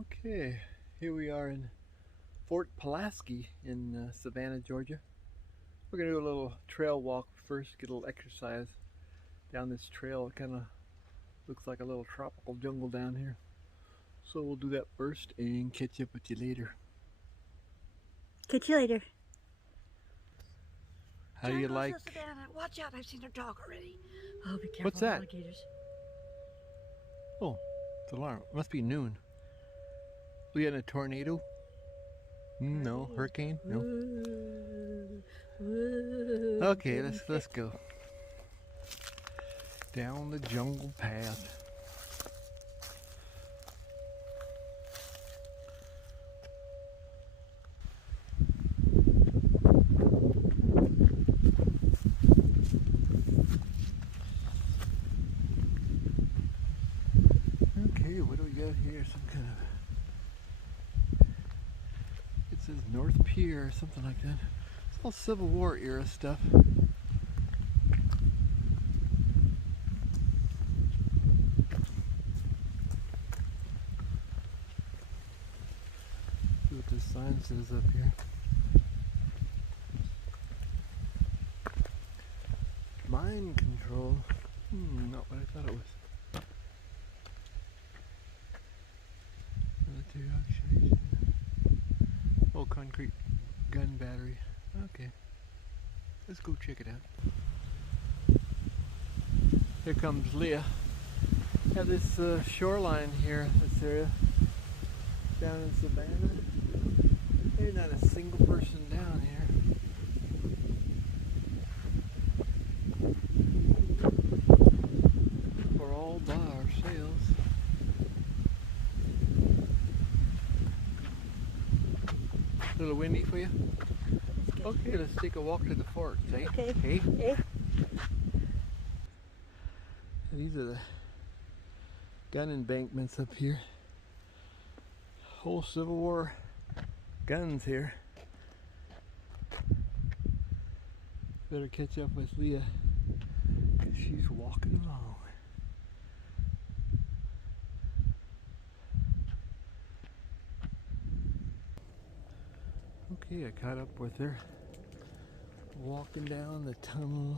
Okay, here we are in Fort Pulaski in Savannah, Georgia. We're going to do a little trail walk first, get a little exercise down this trail. It kind of looks like a little tropical jungle down here. So we'll do that first and catch up with you later. Catch you later. How do you like? Savannah. Watch out, I've seen a dog already. Oh, be careful. What's that? Alligators. Oh, it's alarm. It must be noon. We had a tornado? No. Hurricane? No. Okay, let's go. Down the jungle path. Okay, what do we got here? Some kind of, it says North Pier or something like that. It's all Civil War era stuff. See what this sign says up here. Mind control. Not what I thought it was. Military oxidation. Oh, concrete gun battery. Okay. Let's go check it out. Here comes Leah. Have this shoreline here, this area down in Savannah. There's not a single person down here. We're all by ourselves. A little windy for you? Okay, let's take a walk to the fort, eh? Okay. Hey? Okay. These are the gun embankments up here. Whole Civil War guns here. Better catch up with Leah because she's walking along. Okay, I caught up with her. Walking down the tunnel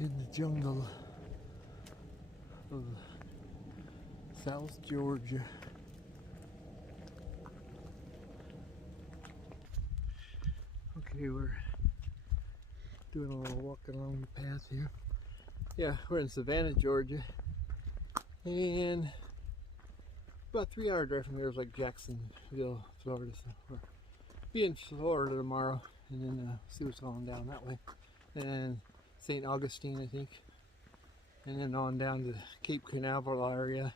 in the jungle of South Georgia. Okay, we're doing a little walking along the path here. Yeah, we're in Savannah, Georgia, and about a 3-hour drive from here is like Jacksonville, Florida. So we're be in Florida tomorrow, and then see what's going down that way. And St. Augustine, I think, and then on down to Cape Canaveral area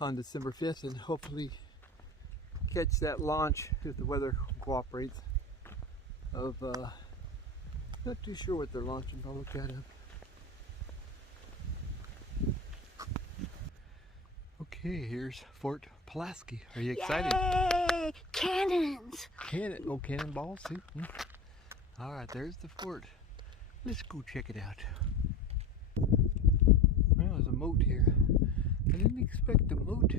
on December 5th, and hopefully catch that launch if the weather cooperates. Of not too sure what they're launching, but I'll look that up. Okay, here's Fort Pulaski. Are you excited? Yay! Cannons! Cannonballs too? Alright, there's the fort. Let's go check it out. Well, there's a moat here. I didn't expect a moat.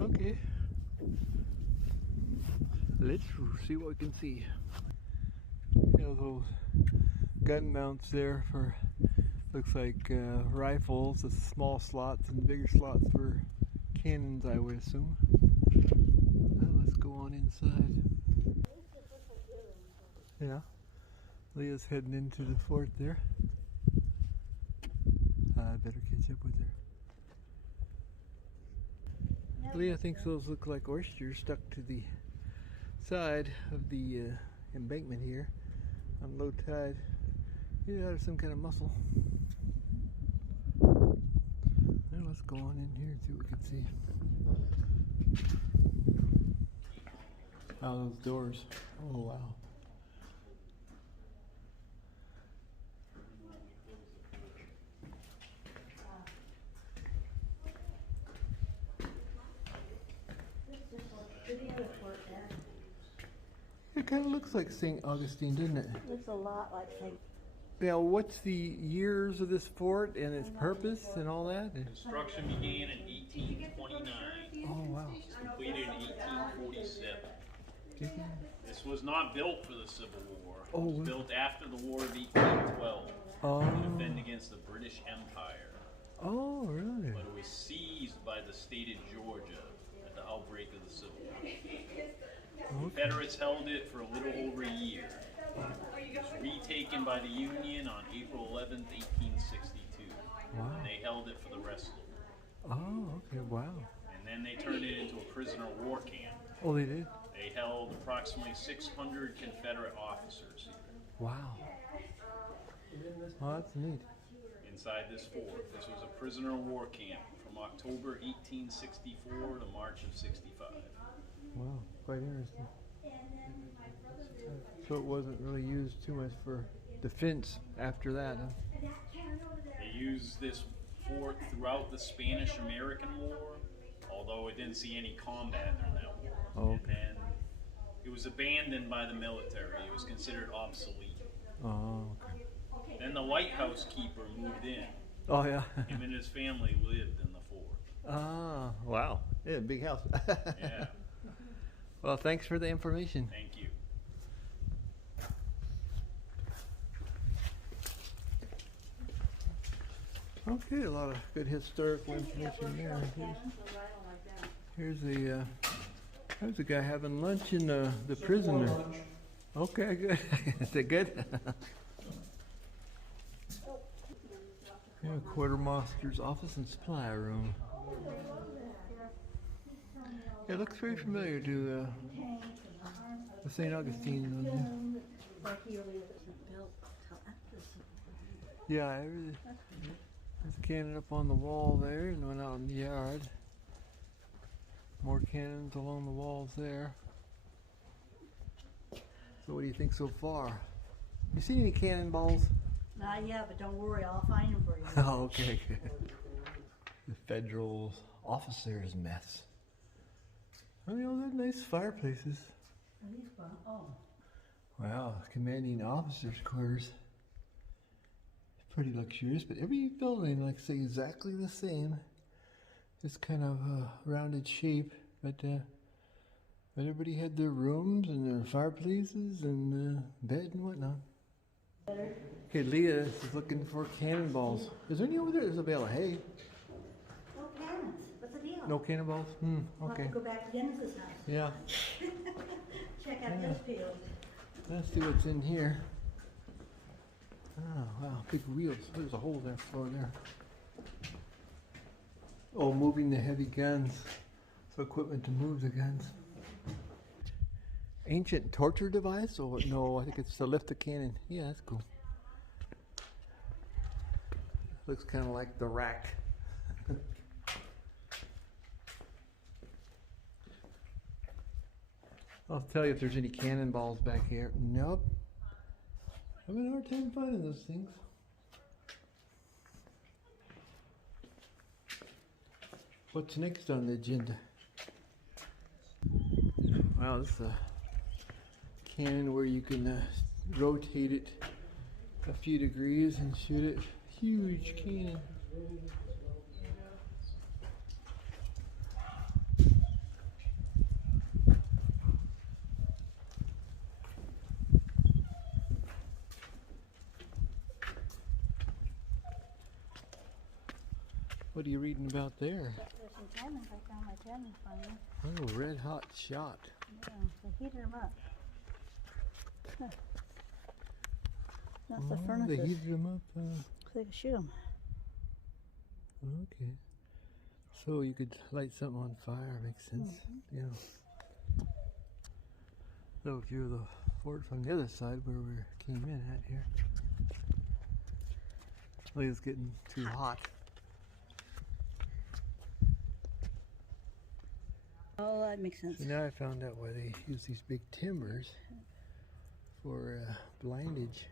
Okay. Let's see what we can see. You know, those gun mounts there for, looks like rifles, the small slots and the bigger slots for cannons, I would assume. Well, let's go on inside. Yeah, Leah's heading into the fort there. I better catch up with her. Leah thinks those look like oysters stuck to the side of the embankment here on low tide. Either that or some kind of mussel. Well, let's go on in here and see what we can see. Oh, those doors. Oh, wow. It kind of looks like St. Augustine, doesn't it? Looks a lot like St. Now, what's the years of this fort and its purpose and all that? Construction began in 1829. Oh, wow. It was completed in 1847. This was not built for the Civil War. It was built after the War of 1812 to defend against the British Empire. Oh, really? But it was seized by the state of Georgia at the outbreak of the Civil War. The Confederates held it for a little over a year. It was retaken by the Union on April 11th, 1862. Wow. And they held it for the rest of the war. Oh, okay, wow. And then they turned it into a prisoner of war camp. Oh, they did? They held approximately 600 Confederate officers here. Wow. Oh, that's neat. Inside this fort. This was a prisoner of war camp from October 1864 to March of 65. Wow, quite interesting. So it wasn't really used too much for defense after that, huh? They used this fort throughout the Spanish-American War, although it didn't see any combat during that war. Oh, okay. And then it was abandoned by the military. It was considered obsolete. Oh, okay. Then the lighthouse keeper moved in. Oh, yeah. Him and his family lived in the fort. Ah, wow. Yeah, big house. Yeah. Well, thanks for the information. Thank you. Okay, a lot of good historical information there. Here's the guy having lunch in the prisoner. Okay, good. Is it good? Yeah, quartermaster's office and supply room. Yeah, it looks very familiar to the St. Augustine, doesn't it? Yeah, there's a cannon up on the wall there and one out in the yard. More cannons along the walls there. So what do you think so far? You seen any cannonballs? Not yet, but don't worry, I'll find them for you. Oh, okay, good. The federal officers' mess. Oh, you know, they're nice fireplaces. Are these fun? Oh. Wow, commanding officers' quarters. Pretty luxurious, but every building looks exactly the same. Just kind of a rounded shape, but everybody had their rooms and their fireplaces and bed and whatnot. Okay, Leah is looking for cannonballs. Is there any over there? There's a bale of hay. No cannons. What's the deal? No cannonballs? We'll have Okay. to go back to Dennis's house. Yeah. Check out Yeah. this field. Let's see what's in here. Oh, wow, big wheels. There's a hole there, floor there. Oh, moving the heavy guns. So equipment to move the guns. Ancient torture device? Oh, no, I think it's to lift the cannon. Yeah, that's cool. Looks kind of like the rack. I'll tell you if there's any cannonballs back here. Nope. Having a hard time finding those things. What's next on the agenda? Wow, this is a cannon where you can rotate it a few degrees and shoot it. Huge cannon. What are you reading about there? There's some cannons. I found my cannons finally. Oh, red hot shot. Yeah, they heated them up. Huh. That's the Oh, furnaces. they heated them up. So they can shoot them. Okay. So you could light something on fire, makes sense. Yeah. So if you're the fort from the other side where we came in at here. It's getting too hot. Oh, that makes sense. So now I found out why they use these big timbers for blindage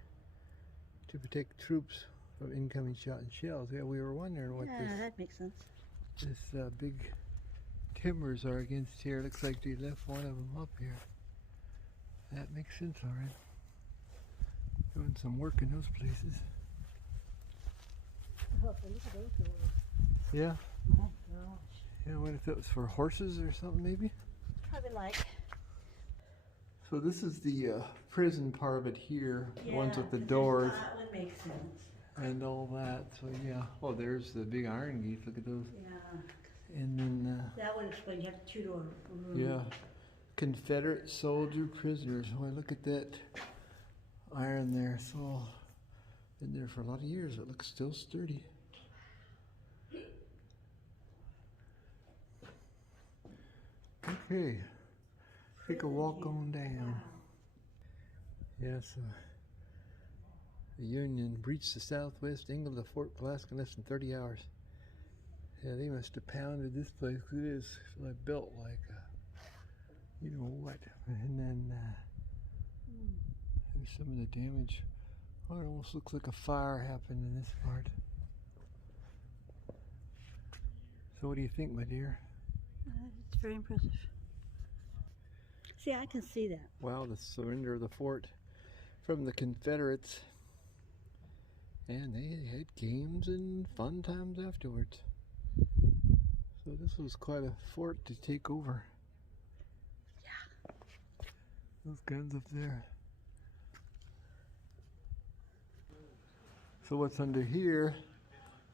to protect troops from incoming shot and shells. Yeah, we were wondering what Yeah, that makes sense. this big timbers are against here. Looks like they left one of them up here. That makes sense, all right. Doing some work in those places. Oh, look at those doors. Yeah. My gosh. Yeah, what if it was for horses or something maybe? Probably like. So this is the prison part of it here. The ones with the 'cause doors that would make sense. and all that. So yeah. Oh, there's the big iron gates. Look at those. Yeah. And then That would explain you have a two-door room. yeah, Confederate soldier prisoners. Oh, look at that iron there. It's all been there for a lot of years. It looks still sturdy. Okay, take a walk on down. Yes, the Union breached the southwest angle of Fort Pulaski in less than 30 hours. Yeah, they must have pounded this place 'cause it is like built like you know what. And then there's some of the damage. Oh, it almost looks like a fire happened in this part. So what do you think, my dear? It's very impressive. See, I can see that. Wow, the surrender of the fort from the Confederates. And they had games and fun times afterwards. So this was quite a fort to take over. Yeah. Those guns up there. So what's under here,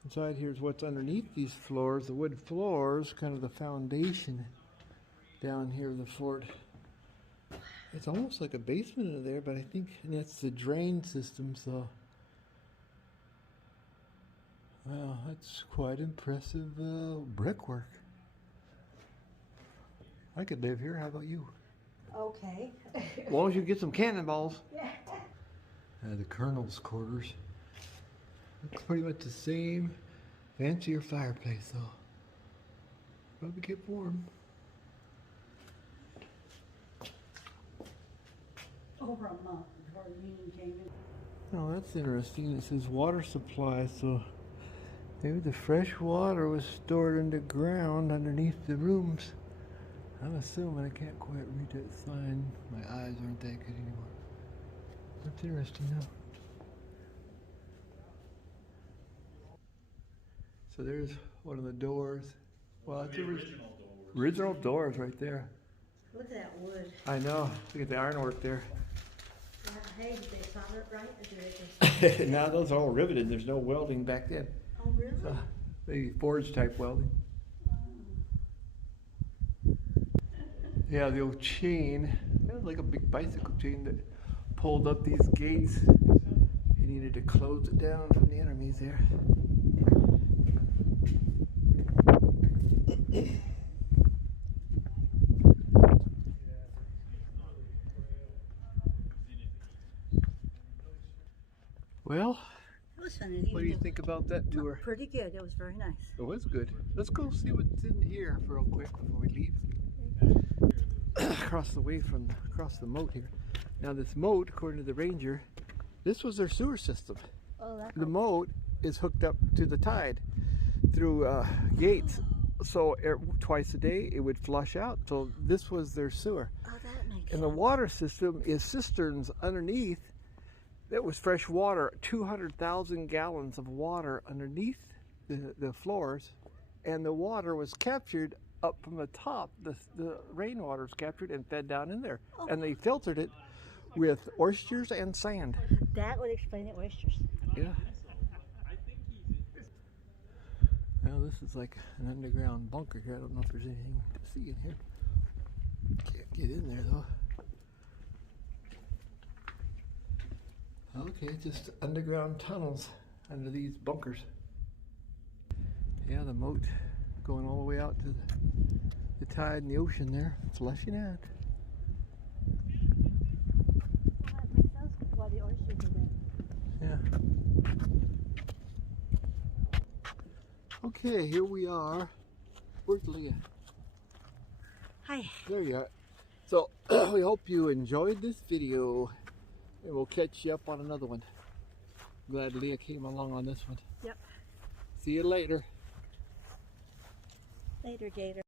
inside here is what's underneath these floors, the wood floors, kind of the foundation down here of the fort. It's almost like a basement under there, but I think that's the drain system, so. Wow, that's quite impressive brickwork. I could live here, how about you? Okay. As long as you get some cannonballs. Yeah. The colonel's quarters. Looks pretty much the same. Fancier fireplace though. Probably kept warm. Over a month before the Union came in. Oh, that's interesting. It says water supply, so maybe the fresh water was stored underground underneath the rooms. I'm assuming. I can't quite read that sign. My eyes aren't that good anymore. That's interesting though. So there's one of the doors. Well, it's the original doors right there. Look at that wood. I know. Look at the ironwork there. Yeah, hey, did they solder it right? Or did they just... Now those are all riveted. There's no welding back then. Oh, really? Maybe forge type welding. Yeah, the old chain. It was like a big bicycle chain that pulled up these gates. You needed to close it down from the enemies there. Well, It was fun. what do you think about that tour? Pretty good. It was very nice. It was good. Let's go see what's in here for real quick before we leave. Across the moat here. Now this moat, according to the ranger, this was their sewer system. Oh, that's The moat is hooked up to the tide through gates. So twice a day it would flush out. So this was their sewer. Oh, that makes sense. And the water system is cisterns underneath. That was fresh water, 200,000 gallons of water underneath the floors. And the water was captured up from the top. The rainwater was captured and fed down in there. Oh. And they filtered it with oysters and sand. That would explain the oysters. Yeah. Well, this is like an underground bunker here. I don't know if there's anything to see in here. Can't get in there though. Okay, just underground tunnels under these bunkers. Yeah, the moat going all the way out to the tide in the ocean there, flushing out. That makes sense why the oysters are there. Yeah. Okay, here we are. Where's Leah? Hi. There you are. So, we hope you enjoyed this video, and we'll catch you up on another one. Glad Leah came along on this one. Yep. See you later. Later, Gator.